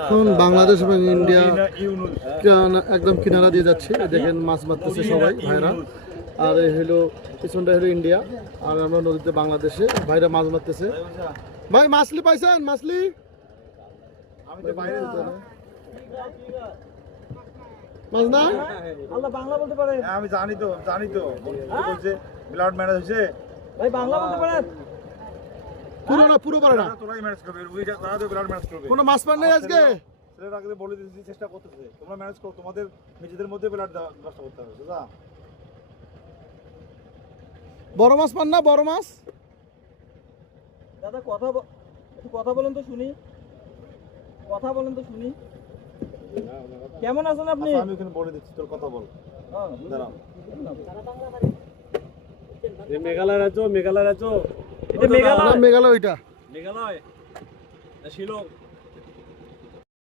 এখন বাংলাদেশ এবং ইন্ডিয়া একদম কিনারা দিয়ে যাচ্ছে। দেখেন মাছ মারতেছে সবাই ভাইরা, আর এই হলো পিছনটা হলো ইন্ডিয়া, আর আমরা নদীতে বাংলাদেশে ভাইরা মাছ মারতেছে। ভাই মাছলি পাইছেন? মাছলি মাছ না আল্লাহ বাংলা বলতে পারে। আমি জানি তো বলছে ব্লাড ম্যানেজ হয়েছে। ভাই বাংলা বলতে পারেন? পুরো না, পুরো পারে না। তোরাই ম্যানেজ করবে, ওইটা তারা তো ব্লাড ম্যানেজ করবে। কোনো মাছ পান নাই আজকে? ছেলেরা আগে বলে দিয়েছি, চেষ্টা করতেছে। তোমরা ম্যানেজ করো, তোমাদের নিজেদের মধ্যে ব্লাড নষ্ট করতে হবে, বুঝা? বড় মাছ পান না? বড় মাছ দাদা একটু কথা বলেন তো শুনি। কথা বলেন তো শুনি। কেমন আছেন আপনি? আচ্ছা, আমি ওখানে বলে দিচ্ছি, তোর কথা বল। দাঁড়াও। মেঘালয় রাজ্য, মেঘালয় ওইটা মেঘালয়, শিলং।